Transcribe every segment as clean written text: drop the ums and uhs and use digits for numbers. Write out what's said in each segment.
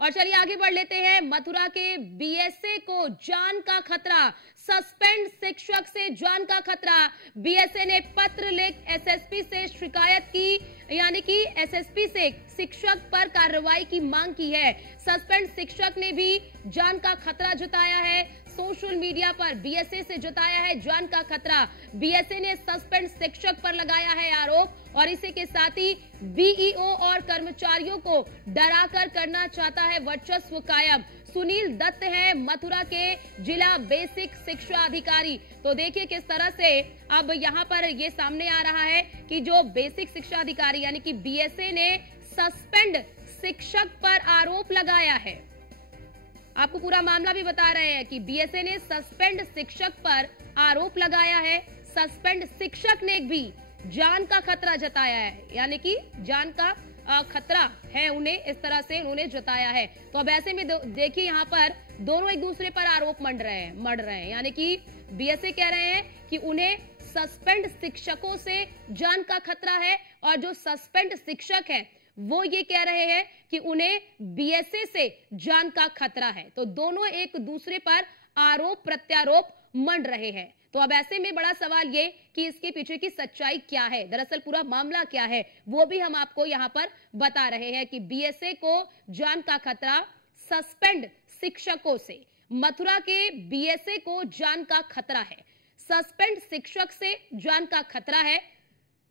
और चलिए आगे बढ़ लेते हैं। मथुरा के बीएसए को जान का खतरा, सस्पेंड शिक्षक से जान का खतरा। बीएसए ने पत्र लिख एसएसपी से शिकायत की, यानी कि एसएसपी से शिक्षक पर कार्रवाई की मांग की है। सस्पेंड शिक्षक ने भी जान का खतरा जताया है। सोशल मीडिया पर बीएसए से जताया है जान का खतरा। बीएसए ने सस्पेंड शिक्षक पर लगाया है आरोप और इसी के साथ ही बीईओ और कर्मचारियों को डराकर करना चाहता है वर्चस्व कायम। सुनील दत्त है मथुरा के जिला बेसिक शिक्षा अधिकारी। तो देखिए किस तरह से अब यहाँ पर ये सामने आ रहा है कि जो बेसिक शिक्षा अधिकारी यानी कि बीएसए ने सस्पेंड शिक्षक पर आरोप लगाया है। आपको पूरा मामला भी बता रहे हैं कि बीएसए ने सस्पेंड शिक्षक पर आरोप लगाया है। सस्पेंड शिक्षक ने भी जान का खतरा जताया है, यानी कि जान का खतरा है उन्हें, इस तरह से उन्होंने जताया है। तो अब ऐसे में देखिए यहाँ पर दोनों एक दूसरे पर आरोप मढ़ रहे हैं, यानी कि बीएसए कह रहे हैं कि उन्हें सस्पेंड शिक्षकों से जान का खतरा है और जो सस्पेंड शिक्षक है वो ये कह रहे हैं कि उन्हें बीएसए से जान का खतरा है। तो दोनों एक दूसरे पर आरोप प्रत्यारोप मंड रहे हैं। तो अब ऐसे में बड़ा सवाल ये कि इसके पीछे की सच्चाई क्या है, दरअसल पूरा मामला क्या है, वो भी हम आपको यहाँ पर बता रहे हैं कि बीएसए को जान का खतरा सस्पेंड शिक्षकों से। मथुरा के बीएसए को जान का खतरा है, सस्पेंड शिक्षक से जान का खतरा है,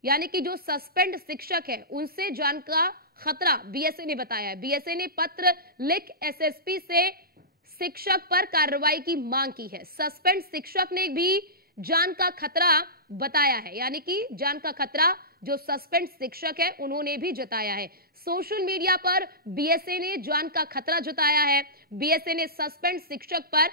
यानी कि जो सस्पेंड शिक्षक है उनसे जान का खतरा बीएसए ने बताया है। बीएसए ने पत्र लिख एसएसपी से शिक्षक पर कार्रवाई की मांग की है। सस्पेंड शिक्षक ने भी जान का खतरा बताया है, यानी कि जान का खतरा जो सस्पेंड शिक्षक है उन्होंने भी जताया है। सोशल मीडिया पर बीएसए ने जान का खतरा जताया है। बीएसए ने सस्पेंड शिक्षक पर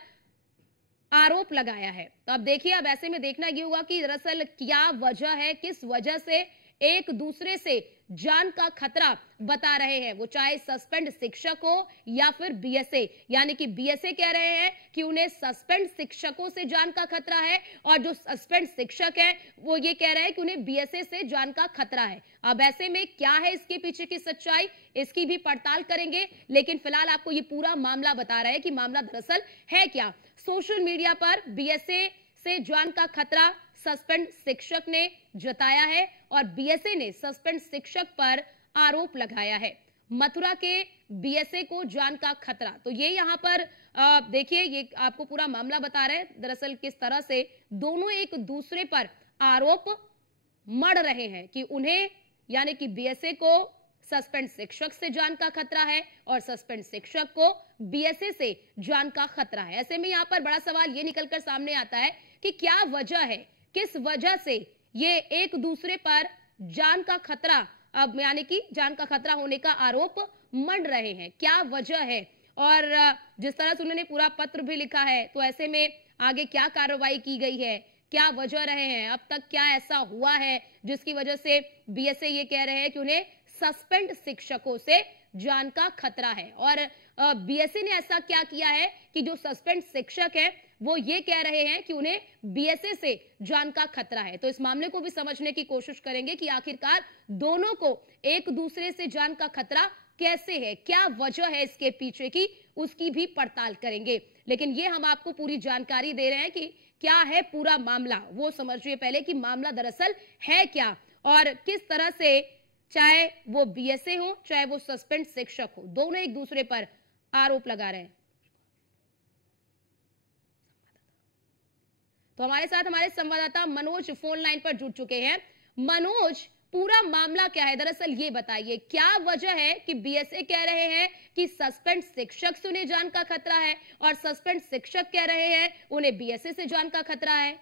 आरोप लगाया है। तो अब देखिए, अब ऐसे में देखना ये होगा कि दरअसल क्या वजह है, किस वजह से एक दूसरे से जान का खतरा बता रहे हैं, वो चाहे सस्पेंड शिक्षक हो या फिर बीएसए। यानी कि बीएसए कह रहे हैं कि उन्हें सस्पेंड शिक्षकों से जान का खतरा है और जो सस्पेंड शिक्षक है वो ये कह रहे हैं कि उन्हें बीएसए से जान का खतरा है। अब ऐसे में क्या है इसके पीछे की सच्चाई, इसकी भी पड़ताल करेंगे, लेकिन फिलहाल आपको ये पूरा मामला बता रहे हैं कि मामला दरअसल है क्या। सोशल मीडिया पर बीएसए से जान का खतरा सस्पेंड शिक्षक ने जताया है और बीएसए ने सस्पेंड शिक्षक पर आरोप लगाया है। मथुरा के बीएसए को जान का खतरा, तो ये यहाँ पर देखिए, ये आपको पूरा मामला बता रहे हैं दरअसल किस तरह से दोनों एक दूसरे पर आरोप मढ़ रहे हैं कि उन्हें, यानी कि बीएसए को सस्पेंड शिक्षक से जान का खतरा है और सस्पेंड शिक्षक को बीएसए से जान का खतरा है। ऐसे में यहाँ पर बड़ा सवाल ये निकलकर सामने आता है कि क्या वजह है, किस वजह से ये एक दूसरे पर जान का खतरा, अब यानी कि जान का खतरा होने का आरोप मंड रहे हैं, क्या वजह है। और जिस तरह से उन्होंने पूरा पत्र भी लिखा है, तो ऐसे में आगे क्या कार्रवाई की गई है, क्या वजह रहे हैं, अब तक क्या ऐसा हुआ है जिसकी वजह से बीएसए ये कह रहे हैं कि उन्हें सस्पेंड शिक्षकों से जान का खतरा है। और बीएसए ने ऐसा क्या किया है कि जो सस्पेंड शिक्षक है वो ये कह रहे हैं कि उन्हें बीएसए से जान का खतरा है। तो इस मामले को भी समझने की कोशिश करेंगे कि आखिरकार दोनों को एक दूसरे से जान का खतरा कैसे है, क्या वजह है इसके पीछे की, उसकी भी पड़ताल करेंगे। लेकिन ये हम आपको पूरी जानकारी दे रहे हैं कि क्या है पूरा मामला, वो समझिए पहले कि मामला दरअसल है क्या और किस तरह से चाहे वो बीएसए हो चाहे वो सस्पेंड शिक्षक हो, दोनों एक दूसरे पर आरोप लगा रहे हैं। तो हमारे साथ हमारे संवाददाता मनोज फोन लाइन पर जुड़ चुके हैं। मनोज, पूरा मामला क्या है, दरअसल ये बताइए, क्या वजह है कि बीएसए कह रहे हैं कि सस्पेंड शिक्षक से उन्हें जान का खतरा है और सस्पेंड शिक्षक कह रहे हैं उन्हें बीएसए से जान का खतरा है।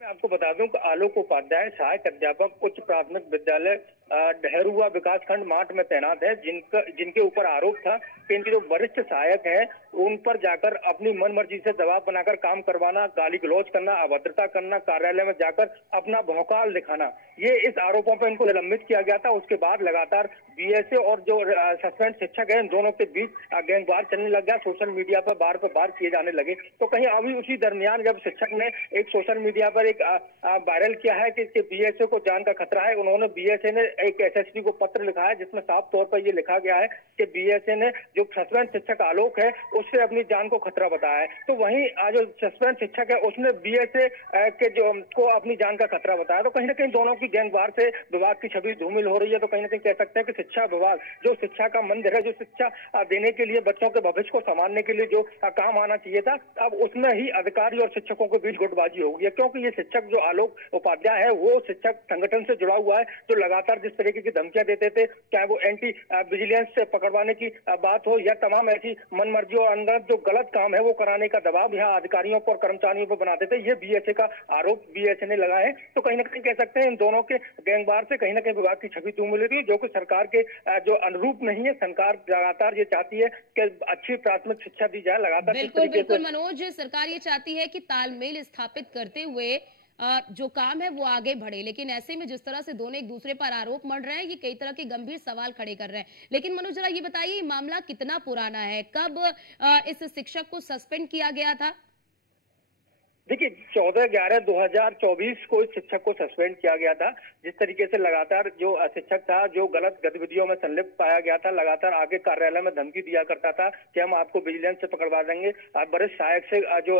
मैं आपको बता दूं कि आलोक उपाध्याय सहायक अध्यापक उच्च प्राथमिक विद्यालय डहरुआ विकास खंड माट में तैनात है, जिनके ऊपर आरोप था कि इनके जो वरिष्ठ सहायक हैं उन पर जाकर अपनी मनमर्जी से दबाव बनाकर काम करवाना, गाली गलौज करना, अभद्रता करना, कार्यालय में जाकर अपना भौकाल दिखाना, ये इस आरोपों पर इनको निलंबित किया गया था। उसके बाद लगातार बीएसए और जो सस्पेंड शिक्षक है इन दोनों के बीच गैंगवार चलने लग गया, सोशल मीडिया पर बार किए जाने लगे। तो कहीं अभी उसी दरमियान जब शिक्षक ने एक सोशल मीडिया पर एक वायरल किया है कि इसके बीएसए को जान का खतरा है, उन्होंने बीएसए ने एक एसएसपी को पत्र लिखा है, जिसमें साफ तौर पर ये लिखा गया है कि बीएसए ने जो सस्पेंड शिक्षक आलोक है उससे अपनी जान को खतरा बताया है। तो वहीं आज जो सस्पेंड शिक्षक है उसने बीएसए के जो को अपनी जान का खतरा बताया। तो कहीं ना कहीं दोनों की गैंगवार से विभाग की छवि धूमिल हो रही है। तो कहीं ना कहीं कह सकते हैं कि शिक्षा विभाग जो शिक्षा का मंदिर है, जो शिक्षा देने के लिए, बच्चों के भविष्य को संभालने के लिए जो काम आना चाहिए था, अब उसमें ही अधिकारी और शिक्षकों के बीच गुटबाजी हो गई है। क्योंकि ये शिक्षक जो आलोक उपाध्याय है वो शिक्षक संगठन से जुड़ा हुआ है, जो लगातार जिस तरीके की धमकियां देते थे, चाहे वो एंटी विजिलेंस से पकड़वाने की बात हो या तमाम ऐसी मनमर्जी और अंदर जो गलत काम है वो कराने का दबाव यहाँ अधिकारियों पर, कर्मचारियों पर बनाते थे, ये बीएसए का आरोप बीएसए ने लगाया है। तो कहीं ना कहीं कह सकते हैं इन दोनों के गैंगवार से कहीं ना कहीं विभाग की छवि धूमिल हो रही है, जो कि सरकार के जो अनुरूप नहीं है। सरकार लगातार ये चाहती है कि अच्छी प्राथमिक शिक्षा दी जाए। लगातार बिल्कुल मनोज, सरकार ये चाहती है कि तालमेल स्थापित करते हुए जो काम है वो आगे बढ़े, लेकिन ऐसे में जिस तरह से दोनों एक दूसरे पर आरोप मढ़ रहे हैं, ये कई तरह के गंभीर सवाल खड़े कर रहे हैं। लेकिन मनोज जरा ये बताइए, ये मामला कितना पुराना है, कब इस शिक्षक को सस्पेंड किया गया था? देखिए 14/11/2024 को इस शिक्षक को सस्पेंड किया गया था। जिस तरीके से लगातार जो शिक्षक था जो गलत गतिविधियों में संलिप्त पाया गया था, लगातार आगे कार्यालय में धमकी दिया करता था कि हम आपको विजिलेंस से पकड़वा देंगे। वरिष्ठ सहायक से जो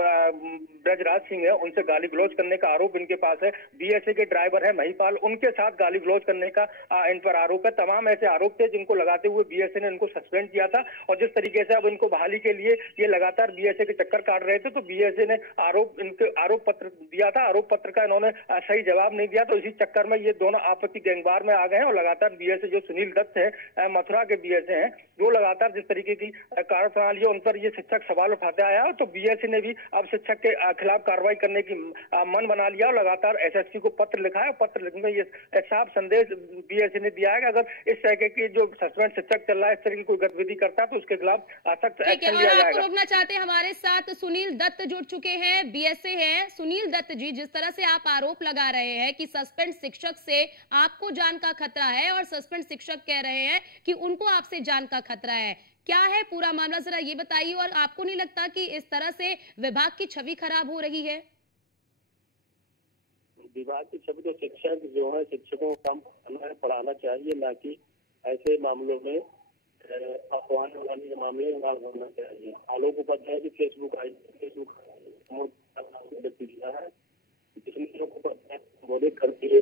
ब्रजराज सिंह है उनसे गाली गलौज करने का आरोप इनके पास है। बीएसए के ड्राइवर है महिपाल, उनके साथ गाली गलौज करने का इन पर आरोप है। तमाम ऐसे आरोप थे जिनको लगाते हुए बीएसए ने इनको सस्पेंड किया था। और जिस तरीके से अब इनको बहाली के लिए ये लगातार बीएसए के चक्कर काट रहे थे, तो बीएसए ने आरोप पत्र दिया था। आरोप पत्र का इन्होंने सही जवाब नहीं दिया, तो इसी चक्कर में ये दोनों आपस की गैंगवार में आ गए हैं। और लगातार बीएसए जो सुनील दत्त है मथुरा के बीएसए हैं, वो लगातार जिस तरीके की कार्यप्रणाली है उन पर ये शिक्षक सवाल उठाते आया है। तो बीएसए ने भी अब शिक्षक के खिलाफ कार्रवाई करने की मन बना लिया और लगातार एसएसपी को पत्र लिखा है। पत्र लिखने में ये साफ संदेश बीएसए ने दिया है कि अगर इस तरह की जो सस्पेंड शिक्षक चल रहा है, इस तरह की कोई गतिविधि करता है तो उसके खिलाफ सख्त एक्शन लिया जाएगा। रोकना चाहते हैं, हमारे साथ सुनील दत्त जुड़ चुके हैं, बीएसए है। सुनील दत्त जी, जिस तरह से आप आरोप लगा रहे हैं कि सस्पेंड शिक्षक से आपको जान का खतरा है और सस्पेंड शिक्षक कह रहे हैं कि उनको आपसे जान का खतरा है, क्या है पूरा मामला, जरा ये बताइए। और आपको नहीं लगता कि इस तरह से विभाग की छवि खराब हो रही है? विभाग की छवि तो शिक्षक जो है, शिक्षकों को काम पढ़ाना चाहिए, ना कि ऐसे मामलों में अफवाह उड़ाने के मामले में होना चाहिए। आलोक उपाध्याय की फेसबुक है, जिसने संबोधित करती है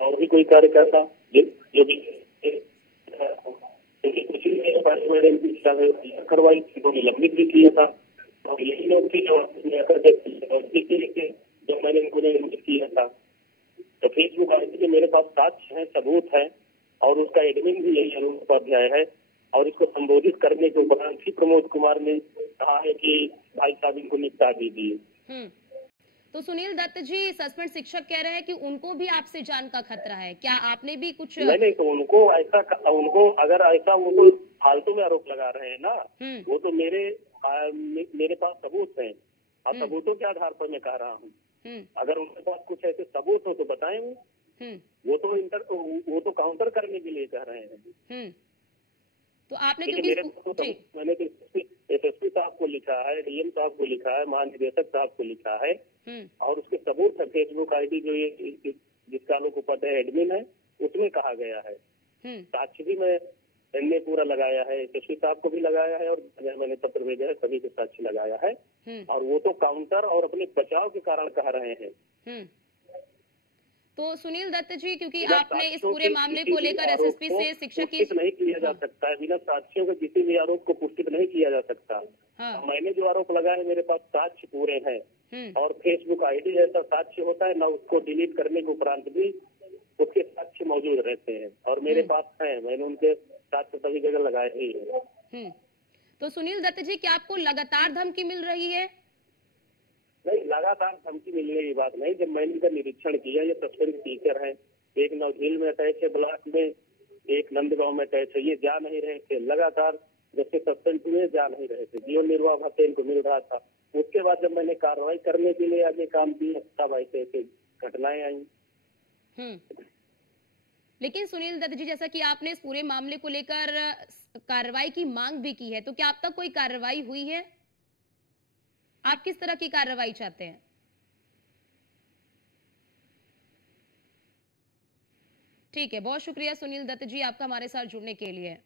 और भी कोई कार्यकर्ता जो भी करवाई तो निलंबित भी किया था। और यही लोग थे जो मैंने इनको निलंबित किया था। तो फेसबुक आईडी के मेरे पास साक्ष्य है, सबूत है, और उसका एडमिन भी यही आलोक उपाध्याय है। और इसको संबोधित करने के उपरांत भी प्रमोद कुमार ने कहा है कि भाई साहब इनको निपटा दीजिए। तो सुनील दत्त जी, सस्पेंड शिक्षक कह रहे हैं कि उनको भी आपसे जान का खतरा है, क्या आपने भी कुछ? नहीं, तो उनको अगर ऐसा, वो तो फालतू में आरोप लगा रहे हैं ना। वो तो मेरे पास सबूत है, और सबूतों के आधार पर मैं कह रहा हूँ। अगर उनके पास कुछ ऐसे सबूत हो तो बताएं। वो तो काउंटर करने के लिए कह रहे हैं। तो आपने मैंने एसएसपी साहब को लिखा है, डीएम साहब को लिखा है, महानिदेशक साहब को लिखा है, और उसके सबूत है। फेसबुक आईडी जो ये जिसका आलोक उपाध्याय एडमिन है, उसमें कहा गया है। साक्ष्य भी मैंने पूरा लगाया है, एसएसपी साहब को भी लगाया है, और मैंने पत्र भेजा है, सभी के साक्ष्य लगाया है। और वो तो काउंटर और अपने बचाव के कारण कह रहे हैं। तो सुनील दत्त जी, क्योंकि आपने इस पूरे मामले को लेकर एसएसपी से शिक्षक की नहीं किया जा सकता है, बिना साक्ष्यों के किसी भी आरोप को पुष्टि नहीं किया जा सकता। मैंने जो आरोप लगाया है, मेरे पास साक्ष्य पूरे हैं। और फेसबुक आईडी जैसा साक्ष्य होता है ना, उसको डिलीट करने के उपरांत भी उसके साक्ष्य मौजूद रहते हैं, और मेरे पास है। मैंने उनके साक्ष्य सभी जगह लगाए ही है। तो सुनील दत्त जी, क्या आपको लगातार धमकी मिल रही है? नहीं, लगातार धमकी मिलने की बात नहीं। जब मैंने इनका निरीक्षण किया, ये सस्पेंड टीचर है, एक नवझील में अटैच है ब्लॉक में, एक नंदगांव में अटैच है, ये जा नहीं रहे थे। लगातार जब से सस्पेंड हुए जा नहीं रहे थे, जीवन निर्वाह भत्ता इनको मिल रहा था। उसके बाद जब मैंने कार्रवाई करने के लिए आगे काम किया, तब ऐसे ऐसे घटनाएं आई। लेकिन सुनील दत्त जी, जैसा कि आपने इस पूरे मामले को लेकर कार्रवाई की मांग भी की है, तो क्या अब तक कोई कार्रवाई हुई है? आप किस तरह की कार्रवाई चाहते हैं? ठीक है, बहुत शुक्रिया सुनील दत्त जी आपका हमारे साथ जुड़ने के लिए।